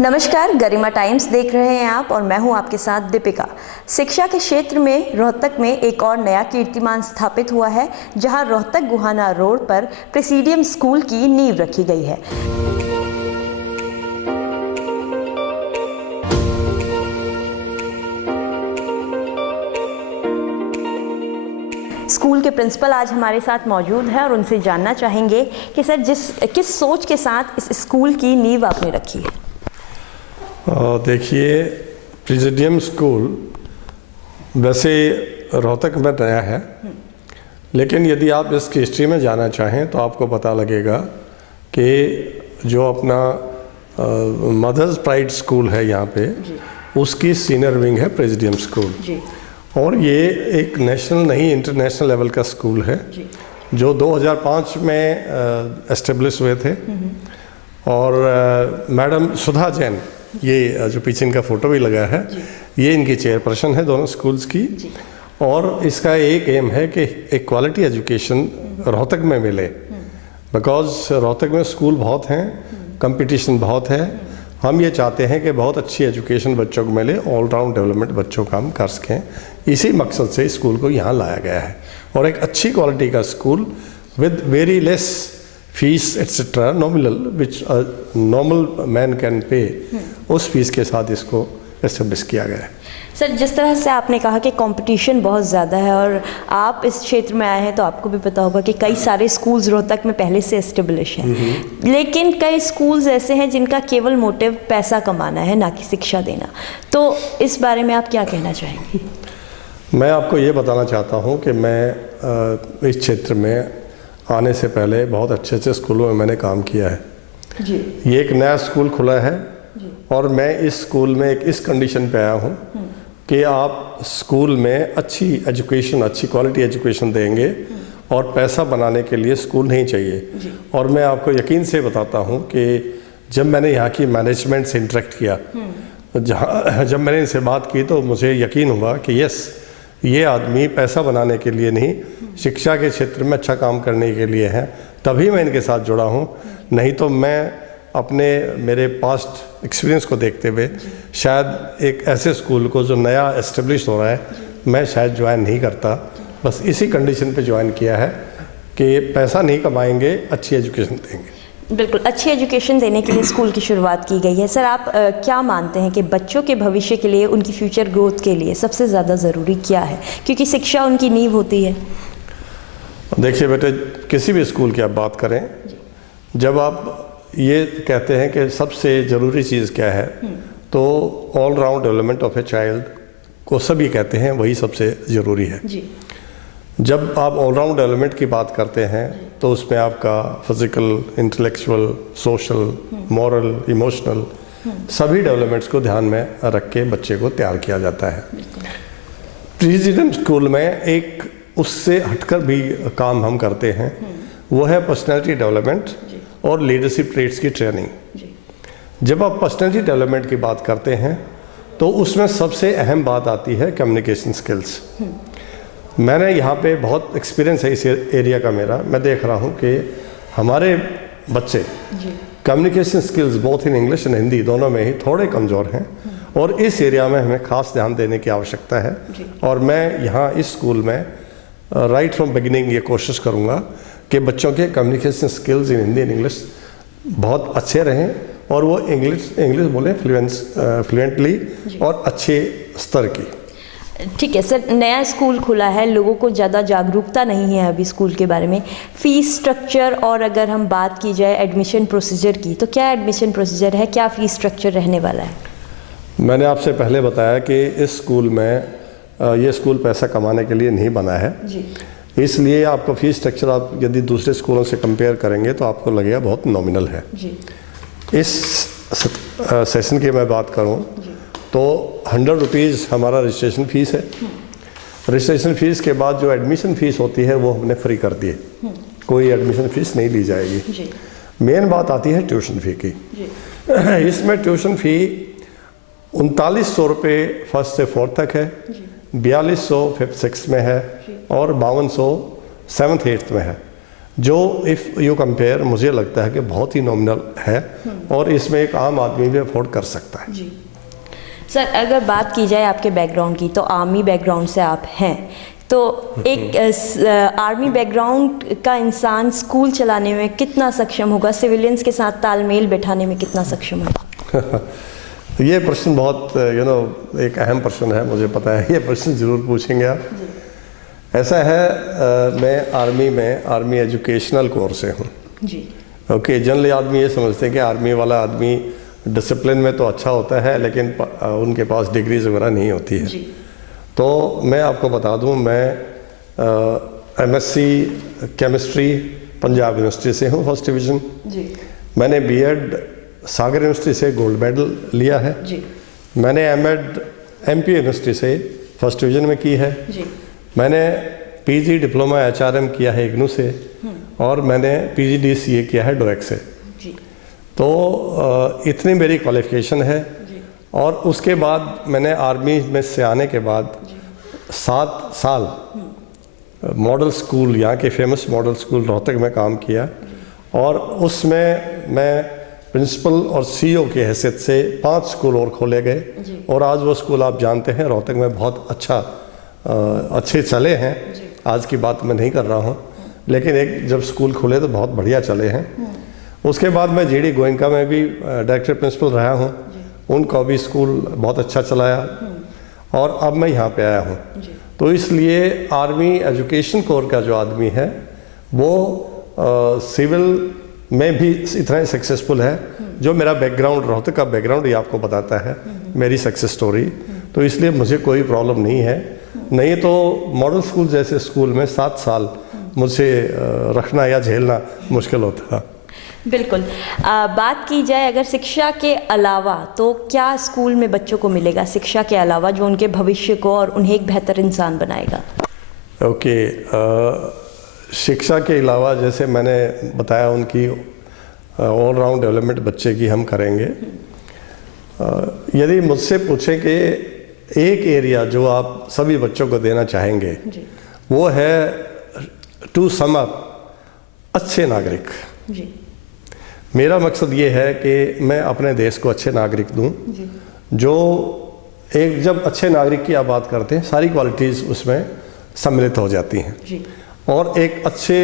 नमस्कार, गरिमा टाइम्स देख रहे हैं आप और मैं हूं आपके साथ दीपिका। शिक्षा के क्षेत्र में रोहतक में एक और नया कीर्तिमान स्थापित हुआ है, जहां रोहतक गुहाना रोड पर प्रेसिडियम स्कूल की नींव रखी गई है। स्कूल के प्रिंसिपल आज हमारे साथ मौजूद हैं और उनसे जानना चाहेंगे कि सर किस सोच के साथ इस स्कूल की नींव आपने रखी है। देखिए, प्रेसिडियम स्कूल वैसे रोहतक में नया है, लेकिन यदि आप इसकी हिस्ट्री में जाना चाहें तो आपको पता लगेगा कि जो अपना मदर्स प्राइड स्कूल है यहाँ पे, उसकी सीनियर विंग है प्रेसिडियम स्कूल। और ये एक नेशनल नहीं इंटरनेशनल लेवल का स्कूल है जो 2005 में एस्टेब्लिश हुए थे। और मैडम सुधा जैन, ये जो पीछे इनका फोटो भी लगा है, ये इनकी चेयरपर्सन है दोनों स्कूल्स की। और इसका एक एम है कि एक क्वालिटी एजुकेशन रोहतक में मिले, बिकॉज रोहतक में स्कूल बहुत हैं, कंपटीशन बहुत है। हम ये चाहते हैं कि बहुत अच्छी एजुकेशन बच्चों को मिले, ऑलराउंड डेवलपमेंट बच्चों का हम कर सकें। इसी मकसद से स्कूल को यहाँ लाया गया है। और एक अच्छी क्वालिटी का school with very less fees etcetera nominal which normal man can pay, उस फीस के साथ इसको एस्टेब्लिश किया गया है। सर, जिस तरह से आपने कहा कि कंपटीशन बहुत ज़्यादा है और आप इस क्षेत्र में आए हैं तो आपको भी पता होगा कि कई सारे स्कूल्स रोहतक में पहले से एस्टेब्लिश हैं, लेकिन कई स्कूल्स ऐसे हैं जिनका केवल मोटिव पैसा कमाना है, ना कि शिक्षा देना। तो इस बारे में आप क्या कहना चाहेंगे? मैं आपको ये बताना चाहता हूँ कि मैं इस क्षेत्र में आने से पहले बहुत अच्छे अच्छे स्कूलों में मैंने काम किया है जी। ये एक नया स्कूल खुला है और मैं इस स्कूल में एक इस कंडीशन पे आया हूँ कि आप स्कूल में अच्छी एजुकेशन, अच्छी क्वालिटी एजुकेशन देंगे और पैसा बनाने के लिए स्कूल नहीं चाहिए। और मैं आपको यकीन से बताता हूँ कि जब मैंने यहाँ की मैनेजमेंट से इंटरेक्ट किया, जब मैंने इनसे बात की, तो मुझे यकीन हुआ कि यस, ये आदमी पैसा बनाने के लिए नहीं, शिक्षा के क्षेत्र में अच्छा काम करने के लिए है। तभी मैं इनके साथ जुड़ा हूँ, नहीं तो मैं अपने मेरे पास्ट एक्सपीरियंस को देखते हुए शायद एक ऐसे स्कूल को जो नया एस्टेब्लिश हो रहा है, मैं शायद ज्वाइन नहीं करता। बस इसी कंडीशन पे ज्वाइन किया है कि पैसा नहीं कमाएंगे, अच्छी एजुकेशन देंगे। बिल्कुल, अच्छी एजुकेशन देने के लिए स्कूल की शुरुआत की गई है। सर, आप क्या मानते हैं कि बच्चों के भविष्य के लिए, उनकी फ्यूचर ग्रोथ के लिए सबसे ज़्यादा ज़रूरी क्या है, क्योंकि शिक्षा उनकी नींव होती है? देखिए बेटे, किसी भी स्कूल की आप बात करें, जब आप ये कहते हैं कि सबसे ज़रूरी चीज़ क्या है, तो all round development of a child को सभी कहते हैं वही सबसे ज़रूरी है जी। जब आप ऑलराउंड डेवलपमेंट की बात करते हैं तो उसमें आपका physical, intellectual, social, moral, emotional सभी डेवलपमेंट्स को ध्यान में रख के बच्चे को तैयार किया जाता है। प्रेसिडियम स्कूल में एक उससे हटकर भी काम हम करते हैं, वो है पर्सनैलिटी डेवलपमेंट और लीडरशिप ट्रेट्स की ट्रेनिंग। जब आप पर्सनैलिटी डेवलपमेंट की बात करते हैं तो उसमें सबसे अहम बात आती है कम्युनिकेशन स्किल्स। मैंने यहाँ पे बहुत एक्सपीरियंस है इस एरिया का मेरा। मैं देख रहा हूँ कि हमारे बच्चे communication skills both in English and Hindi दोनों में ही थोड़े कमज़ोर हैं और इस एरिया में हमें ख़ास ध्यान देने की आवश्यकता है। और मैं यहाँ इस स्कूल में राइट फ्रॉम बिगिनिंग ये कोशिश करूँगा कि बच्चों के communication skills in Hindi and English बहुत अच्छे रहें और वो इंग्लिश बोलें फ्लुएंटली और अच्छे स्तर की। ठीक है सर, नया स्कूल खुला है, लोगों को ज़्यादा जागरूकता नहीं है अभी स्कूल के बारे में। फ़ीस स्ट्रक्चर और अगर हम बात की जाए एडमिशन प्रोसीजर की, तो क्या एडमिशन प्रोसीजर है, क्या फ़ीस स्ट्रक्चर रहने वाला है? मैंने आपसे पहले बताया कि इस स्कूल में ये स्कूल पैसा कमाने के लिए नहीं बना है जी। इसलिए आपको फ़ीस स्ट्रक्चर आप यदि दूसरे स्कूलों से कंपेयर करेंगे तो आपको लगेगा बहुत नॉमिनल है जी। इस सेशन की मैं बात करूँ तो 100 रुपीज़ हमारा रजिस्ट्रेशन फ़ीस है। रजिस्ट्रेशन फ़ीस के बाद जो एडमिशन फ़ीस होती है वो हमने फ्री कर दी है, कोई एडमिशन फ़ीस नहीं ली जाएगी। मेन बात आती है ट्यूशन फ़ी की। इसमें ट्यूशन फ़ी 3900 रुपये फर्स्ट से फोर्थ तक है, 4200 फिफ्थ सिक्स में है और 5200 सेवन्थ एट्थ में है। जो इफ़ यू कंपेयर मुझे लगता है कि बहुत ही नॉमिनल है और इसमें एक आम आदमी भी अफोर्ड कर सकता है। जी सर, अगर बात की जाए आपके बैकग्राउंड की, तो आर्मी बैकग्राउंड से आप हैं, तो एक आर्मी बैकग्राउंड का इंसान स्कूल चलाने में कितना सक्षम होगा, सिविलियंस के साथ तालमेल बैठाने में कितना सक्षम होगा? ये प्रश्न बहुत एक अहम प्रश्न है, मुझे पता है ये प्रश्न ज़रूर पूछेंगे आप। ऐसा है, मैं आर्मी एजुकेशनल कोर्स से हूँ जी। ओके, जनरली आदमी ये समझते हैं कि आर्मी वाला आदमी डिसिप्लिन में तो अच्छा होता है लेकिन उनके पास डिग्रीज वगैरह नहीं होती है। जी। तो मैं आपको बता दूं, मैं एमएससी केमिस्ट्री पंजाब यूनिवर्सिटी से हूं, फर्स्ट डिवीज़न। जी। मैंने बीएड सागर यूनिवर्सिटी से गोल्ड मेडल लिया है। जी। मैंने एमएड एमपी यूनिवर्सिटी से फर्स्ट डिवीज़न में की है। जी। मैंने पीजी डिप्लोमा एचआरएम किया है इग्नू से, और मैंने पीजीडीसीए किया है डोएक से। जी। तो इतनी मेरी क्वालिफिकेशन है। और उसके बाद मैंने आर्मी में से आने के बाद 7 साल मॉडल स्कूल, यहाँ के फेमस मॉडल स्कूल रोहतक में काम किया, और उसमें मैं प्रिंसिपल और सीईओ की हैसियत से 5 स्कूल और खोले गए, और आज वो स्कूल आप जानते हैं रोहतक में बहुत अच्छे चले हैं। आज की बात मैं नहीं कर रहा हूँ, लेकिन एक जब स्कूल खुले तो बहुत बढ़िया चले हैं। उसके बाद मैं जीडी गोयनका में भी डायरेक्टर प्रिंसिपल रहा हूँ, उनका भी स्कूल बहुत अच्छा चलाया, और अब मैं यहाँ पे आया हूँ। तो इसलिए आर्मी एजुकेशन कोर का जो आदमी है वो सिविल में भी इतना ही सक्सेसफुल है। जो मेरा बैकग्राउंड, रोहतक का बैकग्राउंड, ये आपको बताता है मेरी सक्सेस स्टोरी। तो इसलिए मुझे कोई प्रॉब्लम नहीं है। नहीं तो मॉडल स्कूल जैसे स्कूल में 7 साल मुझे रखना या झेलना मुश्किल होता। बिल्कुल। बात की जाए अगर शिक्षा के अलावा, तो क्या स्कूल में बच्चों को मिलेगा शिक्षा के अलावा जो उनके भविष्य को और उन्हें एक बेहतर इंसान बनाएगा? ओके, शिक्षा के अलावा जैसे मैंने बताया, उनकी ऑल राउंड डेवलपमेंट बच्चे की हम करेंगे। यदि मुझसे पूछें कि एक एरिया जो आप सभी बच्चों को देना चाहेंगे, वो है टू सम अप अच्छे नागरिक। जी। मेरा मकसद ये है कि मैं अपने देश को अच्छे नागरिक दूं, जो एक, जब अच्छे नागरिक की आप बात करते हैं सारी क्वालिटीज़ उसमें सम्मिलित हो जाती हैं, और एक अच्छे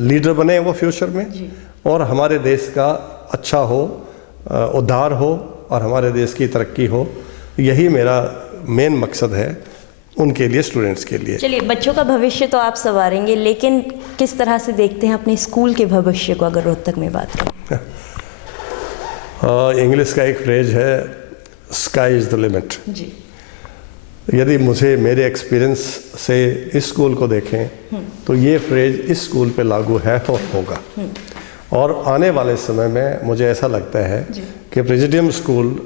लीडर बने वो फ्यूचर में, और हमारे देश का अच्छा हो, उद्धार हो, और हमारे देश की तरक्की हो। यही मेरा मेन मकसद है उनके लिए, स्टूडेंट्स के लिए। चलिए, बच्चों का भविष्य तो आप संवारेंगे, लेकिन किस तरह से देखते हैं अपने स्कूल के भविष्य को, अगर रोहतक में बात करें? इंग्लिश का एक फ्रेज है, स्काई इज़ द लिमिट। जी। यदि मुझे मेरे एक्सपीरियंस से इस स्कूल को देखें तो ये फ्रेज इस स्कूल पे लागू है और होगा। और आने वाले समय में मुझे ऐसा लगता है कि प्रेसिडियम स्कूल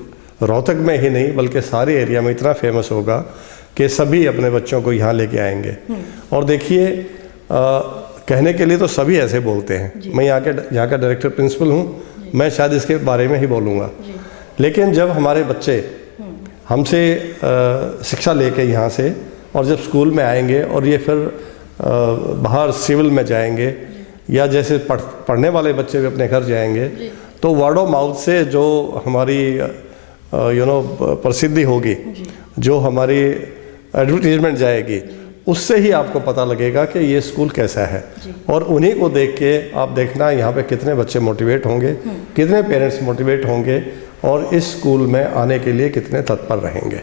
रोहतक में ही नहीं बल्कि सारे एरिया में इतना फेमस होगा कि सभी अपने बच्चों को यहाँ लेके आएंगे। और देखिए, कहने के लिए तो सभी ऐसे बोलते हैं, मैं यहाँ का डायरेक्टर प्रिंसिपल हूँ, मैं शायद इसके बारे में ही बोलूँगा, लेकिन जब हमारे बच्चे हमसे शिक्षा लेके यहाँ से, और जब स्कूल में आएंगे और ये फिर बाहर सिविल में जाएंगे, या जैसे पढ़ने वाले बच्चे भी अपने घर जाएंगे, तो वर्ड ऑफ माउथ से जो हमारी प्रसिद्धि होगी, जो हमारी एडवर्टीजमेंट जाएगी, उससे ही आपको पता लगेगा कि ये स्कूल कैसा है। और उन्हीं को देख के आप देखना यहाँ पे कितने बच्चे मोटिवेट होंगे, कितने पेरेंट्स मोटिवेट होंगे, और इस स्कूल में आने के लिए कितने तत्पर रहेंगे।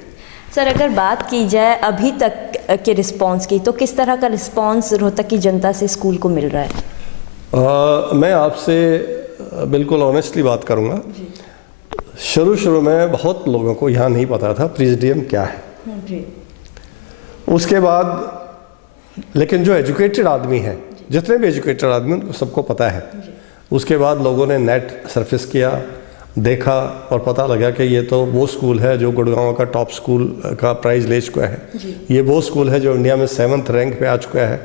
सर, अगर बात की जाए अभी तक के रिस्पांस की, तो किस तरह का रिस्पांस रोहतक की जनता से स्कूल को मिल रहा है? मैं आपसे बिल्कुल ऑनेस्टली बात करूँगा। शुरू में बहुत लोगों को यहाँ नहीं पता था प्रेसिडियम क्या है। उसके बाद लेकिन जो एजुकेटेड आदमी है, जितने भी एजुकेटेड आदमी उनको सबको पता है। उसके बाद लोगों ने नेट सरफेस किया, देखा, और पता लगा कि ये तो वो स्कूल है जो गुड़गांव का टॉप स्कूल का प्राइज़ ले चुका है। ये वो स्कूल है जो इंडिया में 7th रैंक पे आ चुका है।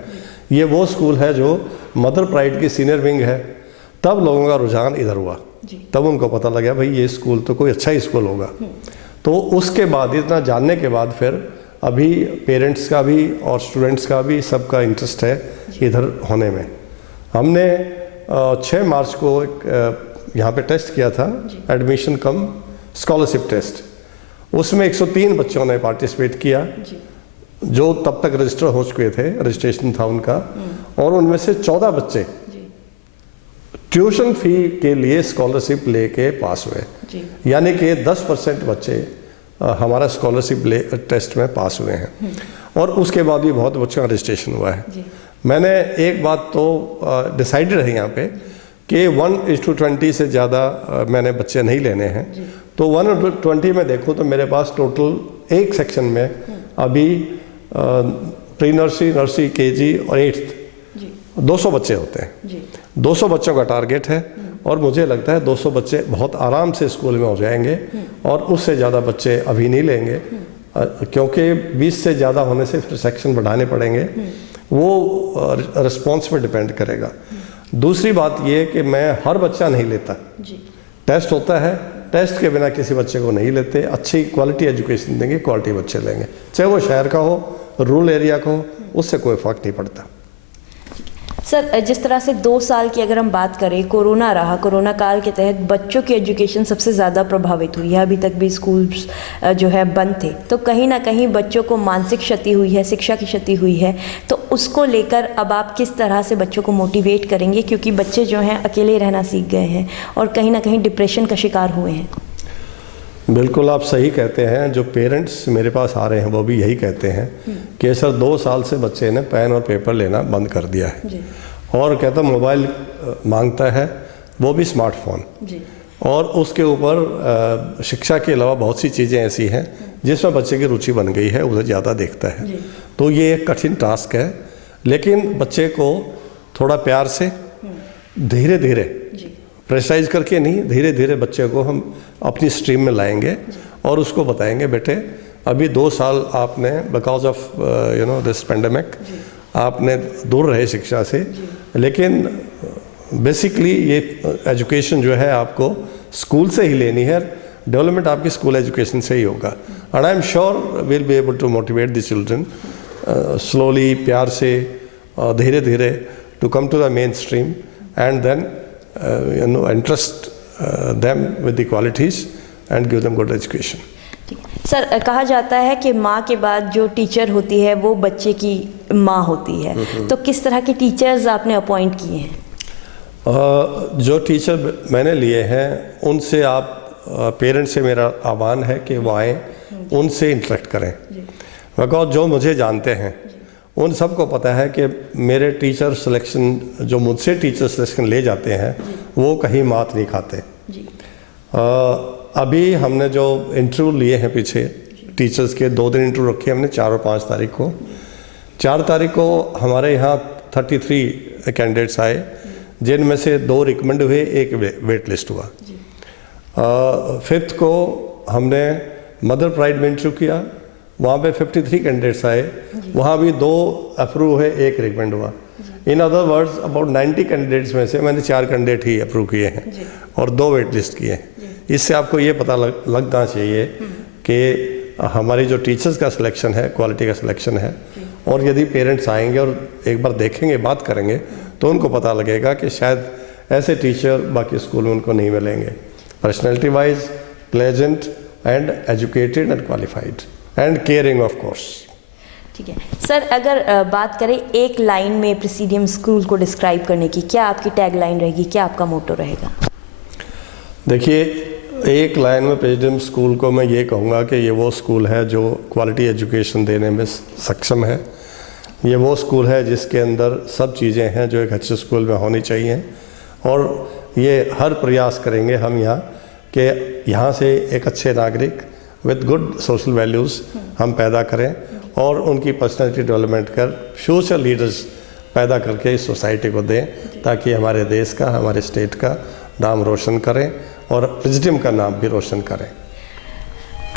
ये वो स्कूल है जो मदर प्राइड की सीनियर विंग है। तब लोगों का रुझान इधर हुआ, तब उनको पता लगा भाई ये स्कूल तो कोई अच्छा ही स्कूल होगा। तो उसके बाद, इतना जानने के बाद, फिर अभी पेरेंट्स का भी और स्टूडेंट्स का भी सबका इंटरेस्ट है इधर होने में। हमने 6 मार्च को एक यहाँ पे टेस्ट किया था, एडमिशन कम स्कॉलरशिप टेस्ट। उसमें 103 बच्चों ने पार्टिसिपेट किया जो तब तक रजिस्टर हो चुके थे, रजिस्ट्रेशन था उनका, और उनमें से 14 बच्चे ट्यूशन फी के लिए स्कॉलरशिप लेके पास हुए, यानी कि 10% बच्चे हमारा स्कॉलरशिप टेस्ट में पास हुए हैं। और उसके बाद भी बहुत बच्चों का रजिस्ट्रेशन हुआ है। मैंने एक बात तो डिसाइडेड है यहाँ पे कि 1:20 से ज़्यादा मैंने बच्चे नहीं लेने हैं। तो 1:20 में देखूँ तो मेरे पास टोटल एक सेक्शन में अभी प्री नर्सरी, नर्सरी, केजी और 8th 200 बच्चे होते हैं। 200 बच्चों का टारगेट है और मुझे लगता है 200 बच्चे बहुत आराम से स्कूल में हो जाएंगे और उससे ज़्यादा बच्चे अभी नहीं लेंगे, क्योंकि 20 से ज़्यादा होने से फिर सेक्शन बढ़ाने पड़ेंगे। वो रिस्पॉन्स पर डिपेंड करेगा। दूसरी बात ये कि मैं हर बच्चा नहीं लेता, टेस्ट होता है, टेस्ट के बिना किसी बच्चे को नहीं लेते। अच्छी क्वालिटी एजुकेशन देंगे, क्वालिटी बच्चे लेंगे, चाहे वो शहर का हो, रूरल एरिया का हो, उससे कोई फ़र्क नहीं पड़ता। सर, जिस तरह से 2 साल की अगर हम बात करें, कोरोना रहा, कोरोना काल के तहत बच्चों की एजुकेशन सबसे ज़्यादा प्रभावित हुई है। अभी तक भी स्कूल्स जो है बंद थे, तो कहीं ना कहीं बच्चों को मानसिक क्षति हुई है, शिक्षा की क्षति हुई है। तो उसको लेकर अब आप किस तरह से बच्चों को मोटिवेट करेंगे, क्योंकि बच्चे जो हैं अकेले रहना सीख गए हैं और कहीं ना कहीं डिप्रेशन का शिकार हुए हैं। बिल्कुल आप सही कहते हैं। जो पेरेंट्स मेरे पास आ रहे हैं वो भी यही कहते हैं कि सर 2 साल से बच्चे ने पेन और पेपर लेना बंद कर दिया है और कहता मोबाइल मांगता है, वो भी स्मार्टफोन, और उसके ऊपर शिक्षा के अलावा बहुत सी चीज़ें ऐसी हैं जिसमें बच्चे की रुचि बन गई है, उसे ज़्यादा देखता है। तो ये एक कठिन टास्क है, लेकिन बच्चे को थोड़ा प्यार से धीरे धीरे, प्रेशराइज करके नहीं, धीरे धीरे बच्चे को हम अपनी स्ट्रीम में लाएंगे और उसको बताएंगे बेटे अभी 2 साल आपने बिकॉज ऑफ दिस पेंडेमिक आपने दूर रहे शिक्षा से, लेकिन बेसिकली ये एजुकेशन जो है आपको स्कूल से ही लेनी है। डेवलपमेंट आपकी स्कूल एजुकेशन से ही होगा। And I am sure will be able to motivate the children slowly, प्यार से, धीरे धीरे to come to the mainstream and then entrust them with the qualities and give them good education. Sir, कहा जाता है कि माँ के बाद जो टीचर होती है वो बच्चे की माँ होती है, तो किस तरह के टीचर्स आपने अपॉइंट किए हैं? जो टीचर मैंने लिए हैं उनसे आप पेरेंट्स से मेरा आह्वान है कि वो आएँ, उनसे इंटरेक्ट करें, बिकॉज जो मुझे जानते हैं उन सबको पता है कि मेरे टीचर सिलेक्शन, जो मुझसे टीचर सिलेक्शन ले जाते हैं वो कहीं मात नहीं खाते। अभी हमने जो इंटरव्यू लिए हैं पीछे टीचर्स के, 2 दिन इंटरव्यू रखे हमने, 4 और 5 तारीख को। 4 तारीख को हमारे यहाँ 33 कैंडिडेट्स आए, जिनमें से 2 रिकमेंड हुए, 1 वेट लिस्ट हुआ। 5th को हमने मदर प्राइड में इंटरव्यू किया, वहाँ पे 53 कैंडिडेट्स आए, वहाँ भी 2 अप्रूव हुए, 1 रिकमेंड हुआ। In other words about 90 candidates में से मैंने 4 कैंडिडेट ही अप्रूव किए हैं और 2 वेट लिस्ट किए हैं। इससे आपको ये पता लगना चाहिए कि हमारी जो टीचर्स का सिलेक्शन है, क्वालिटी का सिलेक्शन है। और यदि पेरेंट्स आएंगे और एक बार देखेंगे, बात करेंगे, तो उनको पता लगेगा कि शायद ऐसे टीचर बाकी स्कूल में उनको नहीं मिलेंगे। Personality wise pleasant and educated and qualified and caring of course. ठीक है सर, अगर बात करें एक लाइन में प्रेसिडियम स्कूल को डिस्क्राइब करने की, क्या आपकी टैग लाइन रहेगी, क्या आपका मोटो रहेगा? देखिए, एक लाइन में प्रेसिडियम स्कूल को मैं ये कहूँगा कि ये वो स्कूल है जो क्वालिटी एजुकेशन देने में सक्षम है। ये वो स्कूल है जिसके अंदर सब चीज़ें हैं जो एक अच्छे स्कूल में होनी चाहिए, और ये हर प्रयास करेंगे हम यहाँ कि यहाँ से एक अच्छे नागरिक विद गुड सोशल वैल्यूज़ हम पैदा करें और उनकी पर्सनैलिटी डेवलपमेंट कर फ्यूचर लीडर्स पैदा करके इस सोसाइटी को दें, ताकि हमारे देश का, हमारे स्टेट का नाम रोशन करें और प्रेसिडियम का नाम भी रोशन करें।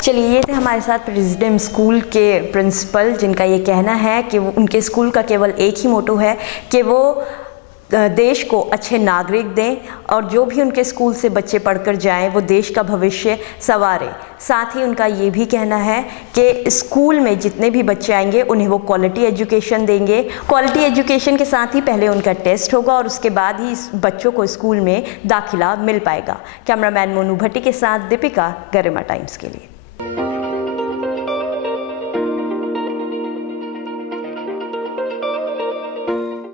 चलिए, ये थे हमारे साथ प्रेसिडियम स्कूल के प्रिंसिपल, जिनका ये कहना है कि वो उनके स्कूल का केवल एक ही मोटो है कि वो देश को अच्छे नागरिक दें और जो भी उनके स्कूल से बच्चे पढ़कर जाएं वो देश का भविष्य संवारें। साथ ही उनका ये भी कहना है कि स्कूल में जितने भी बच्चे आएंगे उन्हें वो क्वालिटी एजुकेशन देंगे। क्वालिटी एजुकेशन के साथ ही पहले उनका टेस्ट होगा और उसके बाद ही इस बच्चों को स्कूल में दाखिला मिल पाएगा। कैमरामैन मोनू भट्टी के साथ दीपिका, गरिमा टाइम्स के लिए।